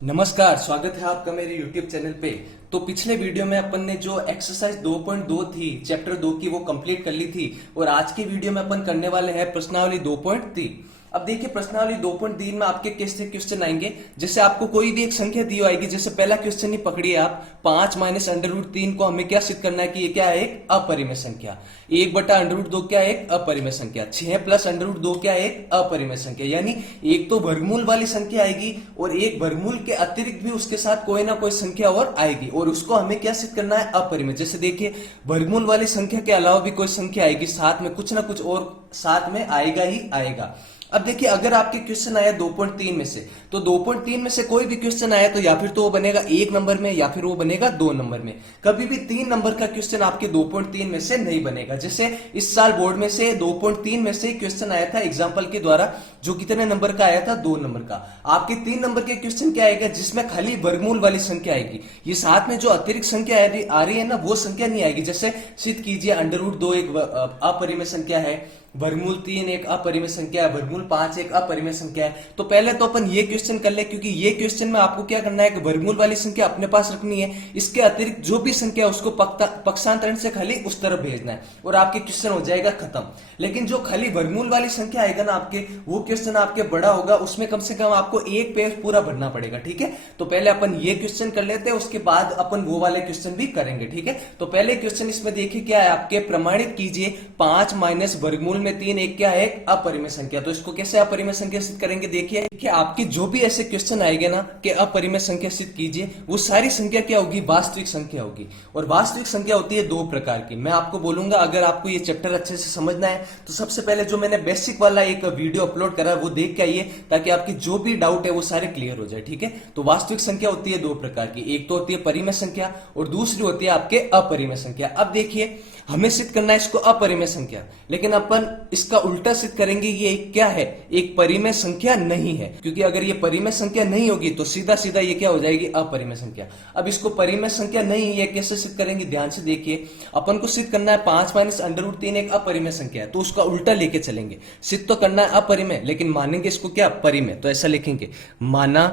नमस्कार, स्वागत है आपका मेरे YouTube चैनल पे। तो पिछले वीडियो में अपन ने जो एक्सरसाइज 2.2 थी चैप्टर 2 की वो कंप्लीट कर ली थी और आज की वीडियो में अपन करने वाले हैं प्रश्नावली 2.3। अब देखिए प्रश्नावली 2.3 में आपके कैसे क्वेश्चन आएंगे। जैसे आपको कोई भी एक संख्या दी आएगी, जैसे पहला क्वेश्चन ही पकड़िए आप, 5 माइनस √3 को हमें क्या सिद्ध करना है कि ये क्या है, एक अपरिमेय संख्या। 1/√2 क्या है, एक अपरिमेय संख्या। 6 प्लस √2 क्या है, एक अपरिमेय संख्या। यानी एक तो वर्गमूल वाली संख्या आएगी और एक वर्गमूल के अतिरिक्त भी उसके साथ कोई ना कोई संख्या और आएगी और उसको हमें क्या सिद्ध करना है, अपरिमेय। जैसे देखिए वर्गमूल वाली संख्या के अलावा भी कोई संख्या आएगी, साथ में कुछ ना कुछ और साथ में आएगा ही आएगा। अब देखिए अगर आपके क्वेश्चन आया 2.3 में से, तो 2.3 में से कोई भी क्वेश्चन आया तो या फिर तो वो बनेगा 1 नंबर में या फिर वो बनेगा 2 नंबर में। कभी भी 3 नंबर का क्वेश्चन आपके 2.3 में से नहीं बनेगा। जैसे इस साल बोर्ड में से 2.3 में से क्वेश्चन आया था एग्जाम्पल के द्वारा, जो कितने नंबर का आया था, 2 नंबर का। आपके 3 नंबर के क्वेश्चन क्या आएगा, जिसमें खाली वर्गमूल वाली संख्या आएगी। ये साथ में जो अतिरिक्त संख्या आ रही है ना, वो संख्या नहीं आएगी। जैसे सिद्ध कीजिए √2 एक अपरिमेय संख्या है, वर्गमूल 3 एक अपरिमेय संख्या है, वर्गमूल 5 एक अपरिमेय संख्या है। तो पहले तो अपन ये क्वेश्चन कर ले, क्योंकि ये क्वेश्चन में आपको क्या करना है कि वर्गमूल वाली संख्या अपने पास रखनी है, इसके अतिरिक्त जो भी संख्या है उसको पक्षांतरण से खाली उस तरफ भेजना है और आपके क्वेश्चन हो जाएगा खत्म। लेकिन जो खाली वर्गमूल वाली संख्या आएगा ना आपके, वो क्वेश्चन आपके बड़ा होगा, उसमें कम से कम आपको एक पेज पूरा भरना पड़ेगा। ठीक है, तो पहले अपन ये क्वेश्चन कर लेते हैं, उसके बाद अपन वो वाले क्वेश्चन भी करेंगे। ठीक है, तो पहले क्वेश्चन इसमें देखिए क्या है आपके, प्रमाणित कीजिए 5 माइनस वर्गमूल में 3 एक क्या है, एक अपरिमेय संख्या। तो इसको कैसे अपरिमेय संख्या सिद्ध करेंगे, देखिए कि आपके जो भी ऐसे क्वेश्चन आएंगे ना कि अपरिमेय संख्या सिद्ध कीजिए, वो सारी संख्या क्या होगी, वास्तविक संख्या होगी। और वास्तविक संख्या होती है 2 प्रकार की। मैं आपको बोलूंगा अगर आपको ये चैप्टर अच्छे से समझना है तो सबसे पहले जो मैंने बेसिक वाला एक वीडियो अपलोड करा है वो देख के आइए, ताकि आपकी जो भी डाउट है वो सारे क्लियर हो जाए। ठीक है, तो वास्तविक संख्या होती है 2 प्रकार की, एक तो होती है परिमेय संख्या और दूसरी होती है आपके अपरिमेय संख्या। अब देखिए हमें सिद्ध करना है इसको अपरिमेय संख्या, लेकिन अपन इसका उल्टा सिद्ध करेंगे, ये क्या है, एक परिमेय संख्या नहीं है। क्योंकि अगर ये परिमेय संख्या नहीं होगी तो सीधा सीधा ये क्या हो जाएगी, अपरिमेय संख्या। अब इसको परिमेय संख्या नहीं है कैसे सिद्ध करेंगे, ध्यान से देखिए। अपन को सिद्ध करना है 5 माइनस √3 एक अपरिमेय संख्या है, तो उसका उल्टा लेके चलेंगे। सिद्ध तो करना है अपरिमेय, लेकिन मानेंगे इसको क्या, परिमेय। तो ऐसा लिखेंगे, माना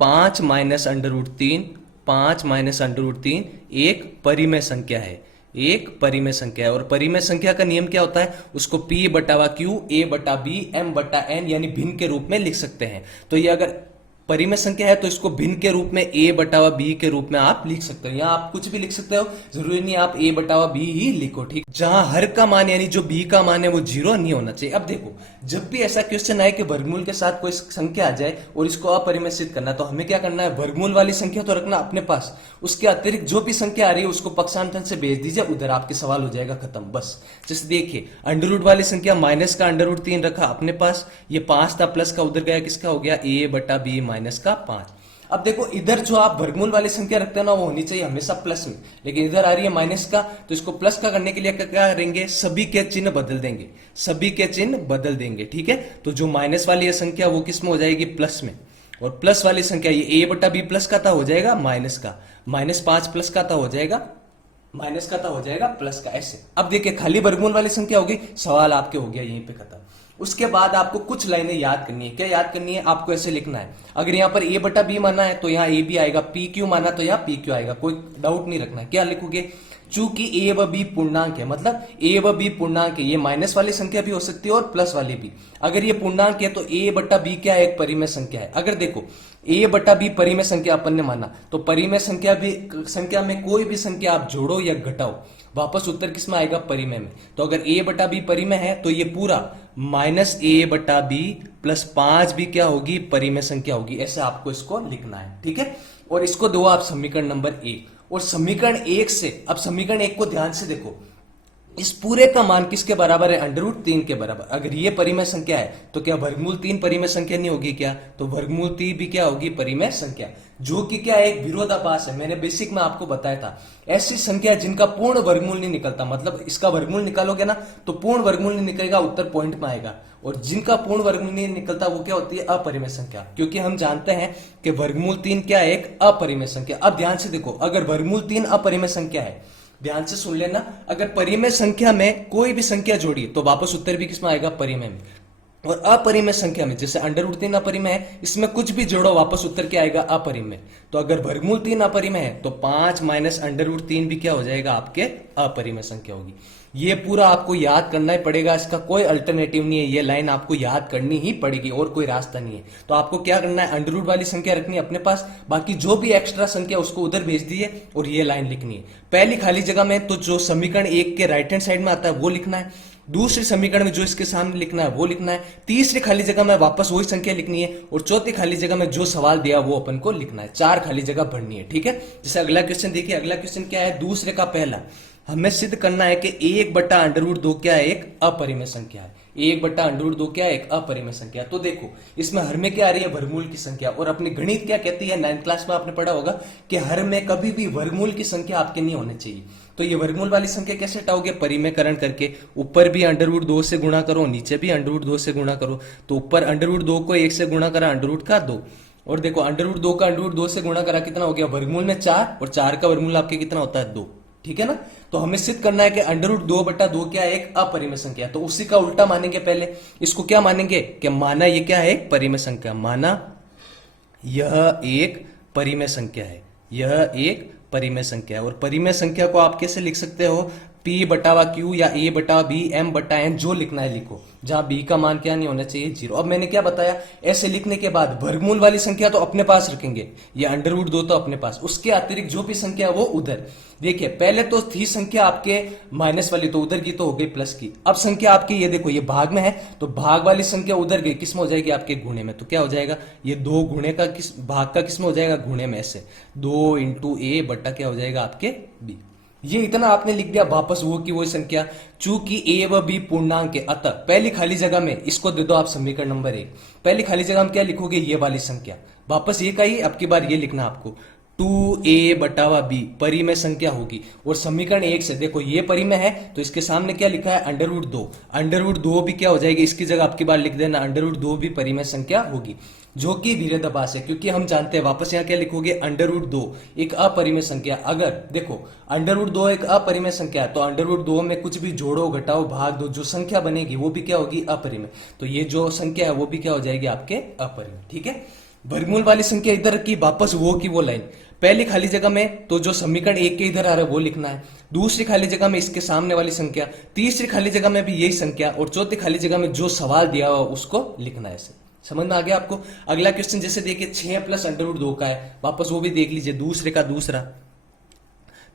5 माइनस √3 एक परिमेय संख्या है, एक परिमेय संख्या है। और परिमेय संख्या का नियम क्या होता है, उसको P/Q A/B M/N यानी भिन्न के रूप में लिख सकते हैं। तो ये अगर परिमेय संख्या है तो इसको भिन्न के रूप में A/B के रूप में आप लिख सकते हो। यहाँ आप कुछ भी लिख सकते हो, जरूरी नहीं आप A/B ही लिखो। ठीक, जहां हर का मान यानी जो B का मान है वो 0 नहीं होना चाहिए। अब देखो जब भी ऐसा क्वेश्चन आए कि वर्गमूल के साथ कोई संख्या आ जाए और इसको अपरिमेय सिद्ध करना, तो हमें क्या करना है, वर्गमूल वाली संख्या तो रखना अपने पास, उसके अतिरिक्त जो भी संख्या आ रही है उसको पक्षांतरण से भेज दीजिए उधर, आपके सवाल हो जाएगा खत्म बस। जैसे देखिए अंडर वाली संख्या माइनस का √3 रखा अपने पास, ये 5 था, प्लस का उधर गया, किसका हो गया, A/B माइनस का 5। अब देखो इधर जो आप वर्गमूल वाली संख्या रखते हैं ना वो होनी चाहिए हमेशा प्लस में, लेकिन इधर आ रही है माइनस का, तो इसको प्लस का करने के लिए क्या करेंगे, सभी के चिन्ह बदल देंगे, सभी के चिन्ह बदल देंगे। ठीक है, तो जो माइनस वाली है संख्या वो किस में हो जाएगी, प्लस में, और प्लस वाली संख्या ये A/B प्लस का था हो जाएगा माइनस का, -5 प्लस का था हो जाएगा माइनस का था हो जाएगा प्लस का, ऐसे। अब देखिए खाली वर्गमूल वाली संख्या होगी, सवाल आपके हो गया यहीं पे खत्म। उसके बाद आपको कुछ लाइनें याद करनी है। क्या याद करनी है, आपको ऐसे लिखना है, अगर यहाँ पर A/B माना है तो यहाँ AB आएगा, PQ माना तो यहाँ PQ आएगा, कोई डाउट नहीं रखना है। क्या लिखोगे, चूंकि A व B पूर्णांक है, मतलब A व B पूर्णांक है, ये माइनस वाली संख्या भी हो सकती है और प्लस वाली भी। अगर ये पूर्णांक है तो A/B क्या है, एक परिमेय संख्या है। अगर देखो A/B परिमेय संख्या अपन ने माना, तो परिमेय संख्या में कोई भी संख्या आप जोड़ो या घटाओ, वापस उत्तर किस में आएगा, परिमेय में। तो अगर A/B परिमेय है तो ये पूरा -A/B प्लस 5 भी क्या होगी, परिमेय संख्या होगी। ऐसे आपको इसको लिखना है। ठीक है, और इसको दो आप समीकरण नंबर 1, और समीकरण 1 से, अब समीकरण 1 को ध्यान से देखो, इस पूरे का मान किसके बराबर है, √3 के बराबर। अगर ये परिमेय संख्या है तो क्या वर्गमूल 3 परिमेय संख्या नहीं होगी क्या, तो वर्गमूल 3 भी क्या होगी, परिमेय संख्या, जो कि क्या है, एक विरोधाभास है। मैंने बेसिक में आपको बताया था, ऐसी संख्या जिनका पूर्ण वर्गमूल नहीं निकलता, मतलब इसका वर्गमूल निकालोगे ना तो पूर्ण वर्गमूल नहीं निकलेगा, उत्तर पॉइंट में आएगा। और जिनका पूर्ण वर्गमूल नहीं निकलता वो क्या होती है, अपरिमेय संख्या, क्योंकि हम जानते हैं कि वर्गमूल 3 क्या है, एक अपरिमेय संख्या। अब ध्यान से देखो, अगर वर्गमूल 3 अपरिमेय संख्या है, ध्यान से सुन लेना, अगर परिमेय संख्या में कोई भी संख्या जोड़ी तो वापस उत्तर भी किसमें आएगा, परिमेय में। और अपरिमेय संख्या में जैसे √3 अपरिमेय है, इसमें कुछ भी जोड़ो वापस उत्तर क्या आएगा, अपरिमेय। तो अगर वर्गमूल 3 अपरिमेय है तो 5 माइनस √3 भी क्या हो जाएगा, आपके अपरिमेय संख्या होगी। ये पूरा आपको याद करना ही पड़ेगा, इसका कोई अल्टरनेटिव नहीं है, ये लाइन आपको याद करनी ही पड़ेगी और कोई रास्ता नहीं है। तो आपको क्या करना है, अंडर रूट वाली संख्या रखनी है अपने पास, बाकी जो भी एक्स्ट्रा संख्या उसको उधर भेज दिए और ये लाइन लिखनी है। पहली खाली जगह में तो जो समीकरण 1 के राइट हैंड साइड में आता है वो लिखना है, दूसरे समीकरण में जो इसके सामने लिखना है वो लिखना है, तीसरी खाली जगह में वापस वही संख्या लिखनी है, और चौथी खाली जगह में जो सवाल दिया वो अपन को लिखना है। 4 खाली जगह भरनी है, ठीक है। जैसे अगला क्वेश्चन देखिए, अगला क्वेश्चन क्या है, दूसरे का पहला। हमें सिद्ध करना है कि 1/√2 क्या है, एक अपरिमेय संख्या है। 1/√2 क्या है, एक अपरिमेय संख्या। तो देखो इसमें हर में क्या आ रही है, वर्गमूल की संख्या। और अपनी गणित क्या कहती है, 9th क्लास में आपने पढ़ा होगा कि हर में कभी भी वर्गमूल की संख्या आपके नहीं होनी चाहिए। तो ये वर्गमूल वाली संख्या कैसे हटाओगे, परिमेयकरण करके। ऊपर भी √2 से गुणा करो, नीचे भी √2 से गुणा करो। तो ऊपर √2 को 1 से गुणा करा, √2, और देखो √2 का √2 से गुणा करा, कितना हो गया, वर्गमूल में 4, और 4 का वर्गमूल आपके कितना होता है, 2, ठीक है ना। तो हमें सिद्ध करना है कि √2/2 क्या है, एक अपरिमेय संख्या। तो उसी का उल्टा मानेंगे, पहले इसको क्या मानेंगे कि माना ये क्या है, एक परिमेय संख्या। माना यह एक परिमेय संख्या है, यह एक परिमेय संख्या है। और परिमेय संख्या को आप कैसे लिख सकते हो, P/Q या A/B M/N, जो लिखना है लिखो, जहां B का मान क्या नहीं होना चाहिए, 0। अब मैंने क्या बताया, ऐसे लिखने के बाद वर्गमूल वाली संख्या तो अपने पास रखेंगे, ये √2 तो अपने पास, उसके अतिरिक्त जो भी संख्या वो उधर। देखिए पहले तो थी संख्या आपके माइनस वाली, तो उधर की तो हो गई प्लस की। अब संख्या आपकी ये देखो, ये भाग में है, तो भाग वाली संख्या उधर गई, किस में हो जाएगी, आपके गुणे में। तो क्या हो जाएगा, ये 2 गुणे का किस भाग का किस में हो जाएगा, गुणे में। ऐसे 2 × A बटा क्या हो जाएगा, आपके B। ये इतना आपने लिख दिया, वापस वो की वो संख्या। चूंकि A व B पूर्णांक है, अतः पहली खाली जगह में इसको दे दो आप समीकरण नंबर 1। पहली खाली जगह में क्या लिखोगे, ये वाली संख्या, वापस ये का ही अब की बार ये लिखना आपको, 2A/B परिमेय संख्या होगी। और समीकरण 1 से देखो ये परिमेय है, तो इसके सामने क्या लिखा है, √2। √2 भी क्या हो जाएगी, इसकी जगह आपकी बार लिख देना, √2 भी परिमेय संख्या होगी, जो कि विरोधाभास है, क्योंकि हम जानते हैं। वापस यहां क्या लिखोगे, √2 एक अपरिमेय संख्या। अगर देखो √2 एक अपरिमेय संख्या है, तो √2 में कुछ भी जोड़ो, घटाओ, भाग दो, जो संख्या बनेगी वो भी क्या होगी, अपरिमेय। तो ये जो संख्या है वो भी क्या हो जाएगी, आपके अपरिमेय, ठीक है। वर्गमूल वाली संख्या इधर की, वापस वो की वो लाइन। पहली खाली जगह में तो जो समीकरण 1 के इधर आ रहा है वो लिखना है, दूसरी खाली जगह में इसके सामने वाली संख्या, तीसरी खाली जगह में भी यही संख्या, और चौथी खाली जगह में जो सवाल दिया हुआ उसको लिखना है। ऐसे समझ में आ गया आपको। अगला क्वेश्चन जैसे देखिए 6 + √2 का है, वापस वो भी देख लीजिए, दूसरे का दूसरा,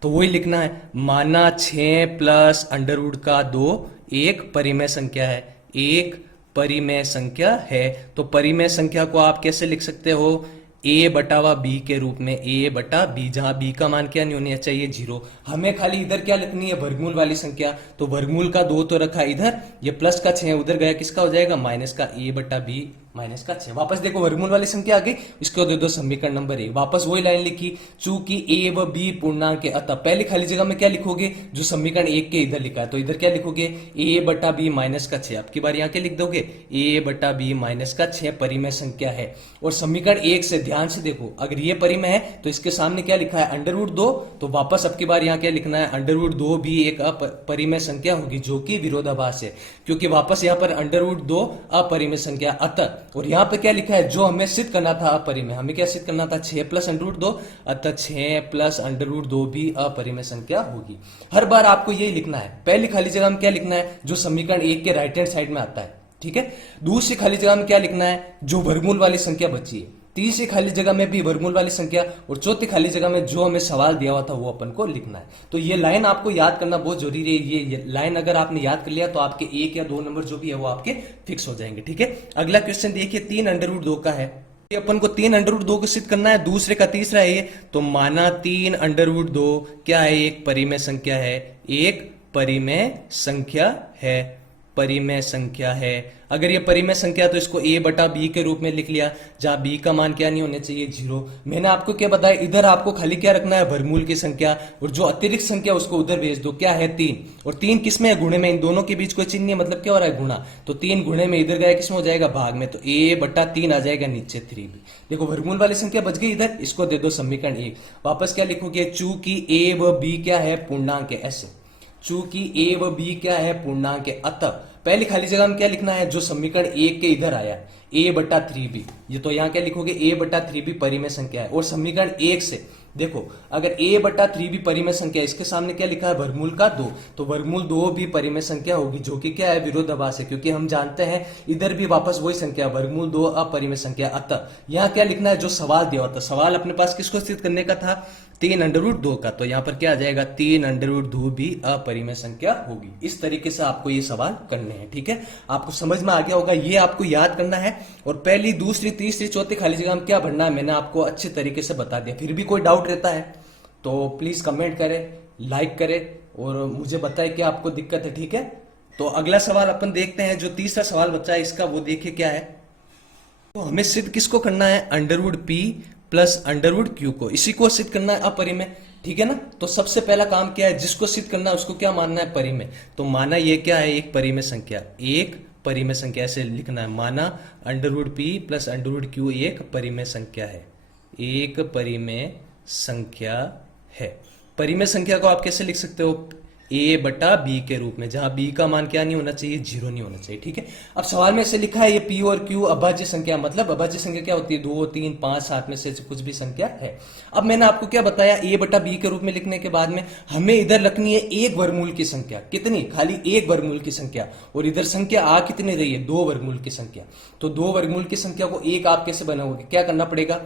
तो वही लिखना है। माना 6 + √2 एक परिमेय संख्या है, एक परिमेय संख्या है। तो परिमेय संख्या को आप कैसे लिख सकते हो, A/B के रूप में, A/B, जहां B का मान क्या नहीं होना चाहिए, 0। हमें खाली इधर क्या लिखनी है, वर्गमूल वाली संख्या। तो वर्गमूल का 2 तो रखा इधर, ये प्लस का 6 उधर गया, किसका हो जाएगा, माइनस का, A/B -6। वापस देखो वर्गमूल वाली संख्या आ गई, इसको दे दो समीकरण नंबर 1। वापस वही लाइन लिखी, चूंकि A व B पूर्णांक है, अतः पहली खाली जगह में क्या लिखोगे, जो समीकरण 1 के इधर लिखा है, तो इधर क्या लिखोगे, A/B -6। आपकी बार यहाँ क्या लिख दोगे, A/B -6 परिमेय संख्या है। और समीकरण 1 से ध्यान से देखो, अगर ये परिमेय है तो इसके सामने क्या लिखा है, √2। तो वापस अब की बार यहाँ क्या लिखना है, √2 भी एक अपरिमेय संख्या होगी, जो कि विरोधाभास है, क्योंकि वापस यहाँ पर √2 अपरिमेय संख्या, अतः। और यहां पे क्या लिखा है, जो हमें सिद्ध करना था अपरिमेय, हमें क्या सिद्ध करना था, 6 + √2, अतः 6 + √2 भी अपरिमेय संख्या होगी। हर बार आपको यही लिखना है। पहली खाली जगह में क्या लिखना है, जो समीकरण 1 के राइट हैंड साइड में आता है, ठीक है। दूसरी खाली जगह में क्या लिखना है, जो वर्गमूल वाली संख्या बची है। तीसरी खाली जगह में भी वर्गमूल वाली संख्या, और चौथी खाली जगह में जो हमें सवाल दिया हुआ था वो अपन को लिखना है। तो ये लाइन आपको याद करना बहुत जरूरी है। ये लाइन अगर आपने याद कर लिया तो आपके 1 या 2 नंबर जो भी है वो आपके फिक्स हो जाएंगे, ठीक है। अगला क्वेश्चन देखिए 3 √2 का है, अपन को 3 √2 को सिद्ध करना है, दूसरे का तीसरा है ये। तो माना 3 √2 क्या है, एक परिमेय संख्या है, एक परिमेय संख्या है, परिमेय संख्या है। अगर ये परिमेय संख्या तो इसको A/B के रूप में लिख लिया, जहां B का मान क्या नहीं होना चाहिए, 0। मैंने आपको क्या बताया, इधर आपको खाली क्या रखना है, वर्गमूल की संख्या, और जो अतिरिक्त संख्या उसको उधर भेज दो, क्या है, 3। और 3 किसमें है, गुणे में। इन दोनों के बीच कोई चिन्ह नहीं है, मतलब क्या हो रहा है, गुणा। तो 3 गुणे में इधर गया, किसमें हो जाएगा, भाग में। तो A/3 आ जाएगा, नीचे 3 भी। देखो वर्गमूल वाली संख्या बच गई इधर, इसको दे दो समीकरण 1। वापस क्या लिखोगे, चूंकि A व B क्या है, पूर्णांक है, ऐसे। चूंकि A व B क्या है, पूर्णांक है, अतः पहली खाली जगह में क्या लिखना है, जो समीकरण 1 के इधर आया a/3b, ये तो यहां क्या लिखोगे a/3b परिमेय संख्या है। और समीकरण 1 से देखो अगर a/3b परिमेय संख्या, इसके सामने क्या लिखा है वर्गमूल का 2, तो वर्गमूल 2 भी परिमेय संख्या होगी, जो कि क्या है विरोधाभास है, क्योंकि हम जानते हैं इधर भी वापस वही संख्या वर्गमूल 2 अपरिमेय संख्या। अतः यहां क्या लिखना है, जो सवाल दिया हुआ था, सवाल अपने पास किसको सिद्ध करने का था 3√2 का, तो यहां पर क्या आ जाएगा 3√2 भी अपरिमेय संख्या होगी। इस तरीके से आपको ये सवाल करने हैं, ठीक है। आपको समझ में आ गया होगा, ये आपको याद करना है। और पहली, दूसरी, तीसरी, चौथी खाली जगह में क्या भरना है मैंने आपको अच्छे तरीके से बता दिया। फिर भी कोई डाउट रहता है तो प्लीज कमेंट करें, लाइक करें और मुझे बताएं कि आपको दिक्कत है, ठीक है। तो अगला सवाल अपन देखते हैं, जो तीसरा सवाल बचा है इसका, वो देखिए क्या है। तो हमें सिद्ध किसको करना है, √p प्लस √q को, इसी को सिद्ध करना है अपरिमेय, ठीक है ना। तो सबसे पहला काम क्या है, जिसको सिद्ध करना है उसको क्या मानना है परिमेय। तो माना ये क्या है, एक परिमेय संख्या, एक परिमेय संख्या, ऐसे लिखना है, माना √p प्लस √q एक परिमेय संख्या है, एक परिमेय संख्या है। परिमेय संख्या को आप कैसे लिख सकते हो, a/b के रूप में, जहां b का मान क्या नहीं होना चाहिए, 0 नहीं होना चाहिए, ठीक है। अब सवाल में ऐसे लिखा है ये p और q अभाज्य संख्या, मतलब अभाज्य संख्या क्या होती है, 2, 3, 5, 7 में से कुछ भी संख्या है। अब मैंने आपको क्या बताया, a/b के रूप में लिखने के बाद में हमें इधर रखनी है एक वर्गमूल की संख्या, कितनी, खाली एक वर्गमूल की संख्या, और इधर संख्या आ कितनी रही है, 2 वर्गमूल की संख्या। तो 2 वर्गमूल की संख्या को एक आप कैसे बनाओगे, क्या करना पड़ेगा,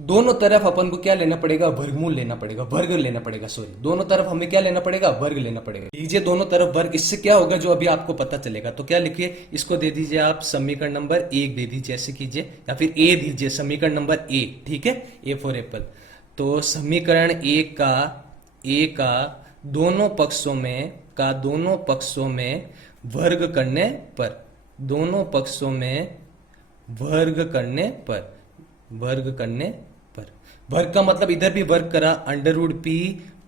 दोनों तरफ अपन को क्या लेना पड़ेगा, वर्गमूल लेना पड़ेगा, वर्ग लेना पड़ेगा, सॉरी, दोनों तरफ हमें क्या लेना पड़ेगा, वर्ग लेना पड़ेगा। लीजिए दोनों तरफ वर्ग, इससे क्या होगा जो अभी आपको पता चलेगा। तो क्या लिखिए, इसको दे दीजिए आप समीकरण नंबर 1 दे दीजिए, ऐसे कीजिए, या फिर ए दीजिए, समीकरण नंबर ए, ठीक है, ए फॉर एप्पल। तो समीकरण 1 का दोनों पक्षों में वर्ग करने पर, दोनों पक्षों में वर्ग करने पर, वर्ग का मतलब इधर भी वर्ग करा, √p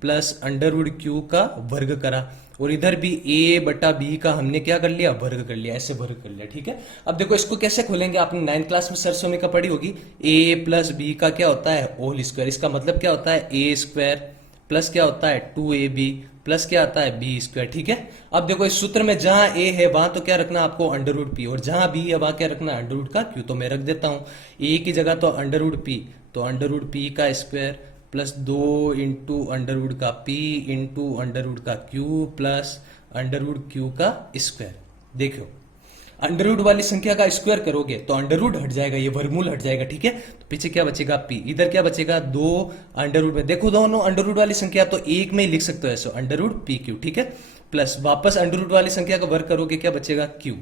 प्लस √q का वर्ग करा, और इधर भी a/b का हमने क्या कर लिया, वर्ग कर लिया, ऐसे वर्ग कर लिया, ठीक है। अब देखो इसको कैसे खोलेंगे, आपने 9th क्लास में सरसों का पढ़ी होगी, a प्लस b का क्या होता है, होल स्क्वायर, इसका मतलब क्या होता है a² प्लस क्या होता है 2ab प्लस क्या आता है b², ठीक है। अब देखो इस सूत्र में जहां a है वहां तो क्या रखना आपको √p, और जहां b है वहां क्या रखना √q, तो मैं रख देता हूं a की जगह तो √p, तो √p का square plus 2 into √p into √q plus √q का स्क्वायर। देखो अंडर वाली संख्या का स्क्वायर करोगे तो अंडर हट जाएगा, ये वर्गमूल हट जाएगा, ठीक है। तो पीछे क्या बचेगा p, इधर क्या बचेगा 2 अंडर में, देखो दोनों अंडर वाली संख्या तो एक में ही लिख सकते हो ऐसे, √pq, ठीक है। प्लस वापस अंडर वाली संख्या का वर्ग करोगे, क्या बचेगा q,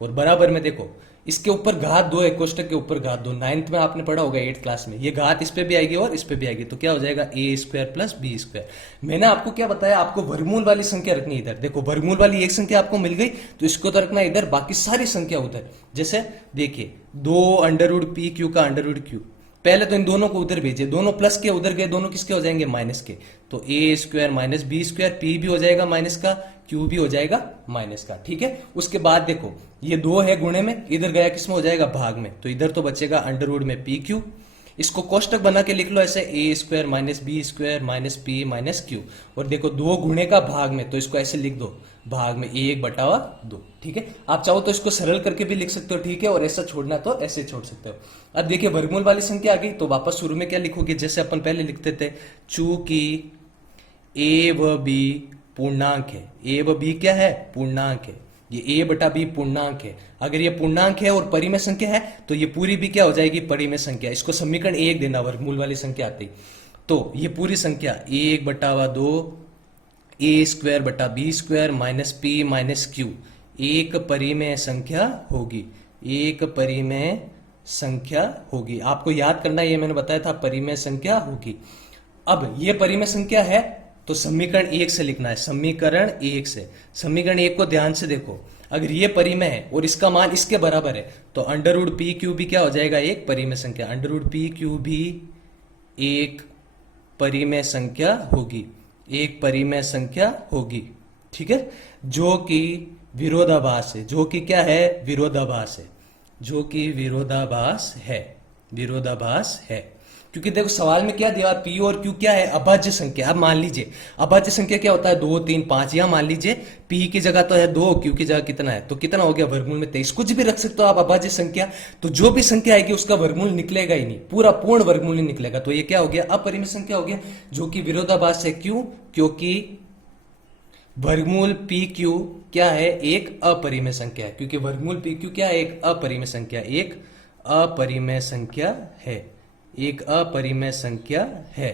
और बराबर में देखो इसके ऊपर घात 2 है, कोष्टक के ऊपर घात 2, 9th में आपने पढ़ा होगा 8th क्लास में, ये घात इस पे भी आएगी और इस पे भी आएगी, तो क्या हो जाएगा a² प्लस b²। मैंने आपको क्या बताया, आपको वर्गमूल वाली संख्या रखनी है इधर, देखो वर्गमूल वाली एक संख्या आपको मिल गई तो इसको तो रखना इधर, बाकी सारी संख्या उधर। जैसे देखिए 2 √pq का √q, पहले तो इन दोनों को उधर भेजिए, दोनों प्लस के उधर गए, दोनों किसके हो जाएंगे माइनस के, तो a² माइनस b², p भी हो जाएगा माइनस का, q भी हो जाएगा माइनस का, ठीक है। उसके बाद देखो ये 2 है गुणे में, इधर गया किसमें हो जाएगा भाग में, तो इधर तो बचेगा अंडर में pq, इसको कोष्टक बना के लिख लो ऐसे a² minus b² minus p minus q, और देखो 2 गुणे का भाग में, तो इसको ऐसे लिख दो भाग में 1/2, ठीक है। आप चाहो तो इसको सरल करके भी लिख सकते हो, ठीक है, और ऐसा छोड़ना तो ऐसे छोड़ सकते हो। अब देखिए वर्गमूल वाली संख्या आ गई, तो वापस शुरू में क्या लिखोगे, जैसे अपन पहले लिखते थे, चूंकि a व b पूर्णांक है, a व b क्या है, पूर्णांक है, ये a/b पूर्णांक है, अगर ये पूर्णांक है और परिमेय संख्या है तो ये पूरी भी क्या हो जाएगी, परिमेय संख्या। इसको समीकरण 1 देना, वर्गमूल वाली संख्या आती, तो ये पूरी संख्या 1/2 a² minus p minus q एक परिमेय संख्या होगी, एक परिमेय संख्या होगी। आपको याद करना है, ये मैंने बताया था परिमेय संख्या होगी। अब ये परिमेय संख्या है तो समीकरण 1 से लिखना है, समीकरण 1 से, समीकरण 1 को ध्यान से देखो, अगर ये परिमेय है और इसका मान इसके बराबर है तो √pq भी क्या हो जाएगा, एक परिमेय संख्या, √pq भी एक परिमेय संख्या होगी, एक परिमेय संख्या होगी, ठीक है, जो कि विरोधाभास है, जो कि क्या है, विरोधाभास है, जो कि विरोधाभास है, विरोधाभास है। क्योंकि देखो सवाल में क्या दिया, पी और क्यू क्या है, अभाज्य संख्या। अब मान लीजिए अभाज्य संख्या क्या होता है, 2 3 5, या मान लीजिए पी की जगह तो है 2, क्यू की जगह कितना है, तो कितना हो गया, वर्गमूल में 23। कुछ भी रख सकते हो आप अभाज्य संख्या, तो जो भी संख्या आएगी उसका वर्गमूल निकलेगा ही नहीं, पूरा पूर्ण वर्गमूल नहीं निकलेगा। तो ये क्या हो गया, अपरिमेय संख्या हो गया, जो कि विरोधाभास है। क्यों, क्योंकि वर्गमूल पी क्यू क्या है, एक अपरिमेय संख्या है, क्योंकि वर्गमूल पी क्यू क्या है, एक अपरिमेय संख्या, एक अपरिमेय संख्या है, एक अपरिमेय संख्या है।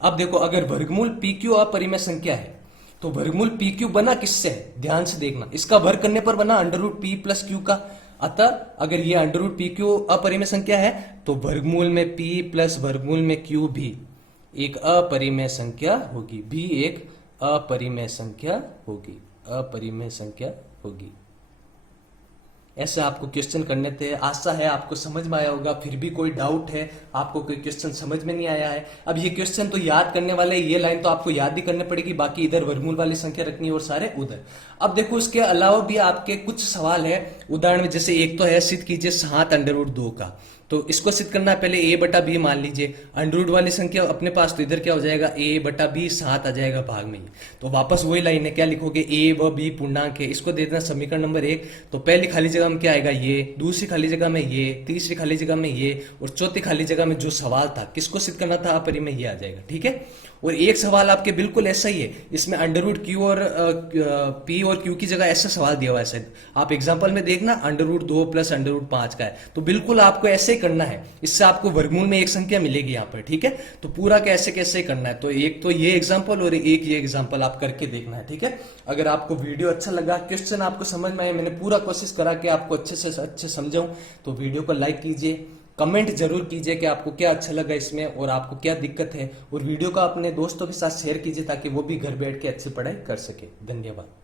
अब देखो अगर वर्गमूल पी क्यू अपरिमेय संख्या है तो वर्गमूल पी क्यू बना किससे है, ध्यान से देखना, इसका वर्ग करने पर बना under root P plus Q का। अतः अगर ये अंडर रूट पी क्यू अपरिमेय संख्या है तो वर्गमूल में पी प्लस वर्गमूल में क्यू भी एक अपरिमेय संख्या होगी, भी एक अपरिमेय संख्या होगी, अपरिमेय संख्या होगी। ऐसा आपको क्वेश्चन करने थे। आशा है आपको समझ में आया होगा। फिर भी कोई डाउट है, आपको कोई क्वेश्चन समझ में नहीं आया है, अब ये क्वेश्चन तो याद करने वाले, ये लाइन तो आपको याद ही करनी पड़ेगी, बाकी इधर वर्गमूल वाली संख्या रखनी है और सारे उधर। अब देखो इसके अलावा भी आपके कुछ सवाल है उदाहरण में, जैसे एक तो है सिद्ध कीजिए 7 अंडर रूट 2 का, तो इसको सिद्ध करना है पहले a बटा बी मान लीजिए, अंडर रूट वाली संख्या अपने पास, तो इधर क्या हो जाएगा a बटा बी 7 आ जाएगा भाग में ही। तो वापस वही लाइन है, क्या लिखोगे, a व b पूर्णांक है, इसको दे देना समीकरण नंबर 1। तो पहली खाली जगह में क्या आएगा, ये, दूसरी खाली जगह में ये, तीसरी खाली जगह में ये, और चौथी खाली जगह में जो सवाल था किसको सिद्ध करना था, अपरिमेय, ये आ जाएगा। ठीक है, और एक सवाल आपके बिल्कुल ऐसा ही है, इसमें अंडर रूट क्यू और पी और क्यू की जगह ऐसा सवाल दिया हुआ है शायद, आप एग्जांपल में देखना, under root 2 plus under root 5 का है, तो बिल्कुल आपको ऐसे ही करना है, इससे आपको वर्गमूल में एक संख्या मिलेगी यहाँ पर। ठीक है, तो पूरा कैसे कैसे करना है, तो एक तो ये एग्जाम्पल और एक ये एग्जाम्पल आप करके देखना है। ठीक है, अगर आपको वीडियो अच्छा लगा, क्वेश्चन आपको समझ में आए, मैंने पूरा कोशिश करा कि आपको अच्छे से अच्छे समझाऊं, तो वीडियो को लाइक कीजिए, कमेंट जरूर कीजिए कि आपको क्या अच्छा लगा इसमें और आपको क्या दिक्कत है, और वीडियो को अपने दोस्तों के साथ शेयर कीजिए ताकि वो भी घर बैठ के अच्छी पढ़ाई कर सके। धन्यवाद।